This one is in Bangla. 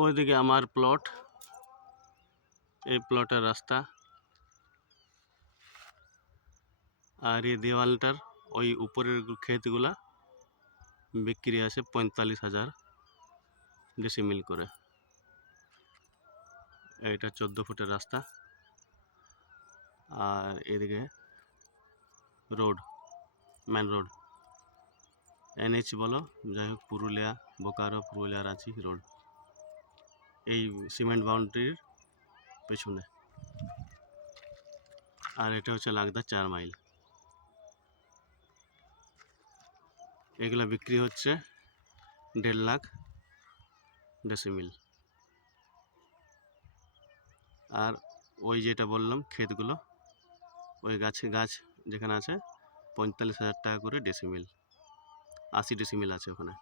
ওইদিকে আমার প্লট, এই প্লটের রাস্তা, আর এই দেওয়ালটার ওই উপরের ক্ষেতগুলা বিক্রি আছে 45,000 ডেসিমিল করে। এইটা 14 ফুটের রাস্তা, আর এদিকে রোড, মেন রোড, NH বলো, যাই হোক, পুরুলিয়া, বোকারো, পুরুলিয়া, রাঁচি রোড, এই সিমেন্ট বাউন্ডারির পেছনে। আর এটা হচ্ছে লাগদা 4 মাইল। এগুলো বিক্রি হচ্ছে 1.5 লাখ ডেসিমিল। আর ওই যেটা বললাম ক্ষেতগুলো, ওই গাছ যেখানে আছে 45,000 টাকা করে ডেসিমিল, 80 ডেসিমিল আছে ওখানে।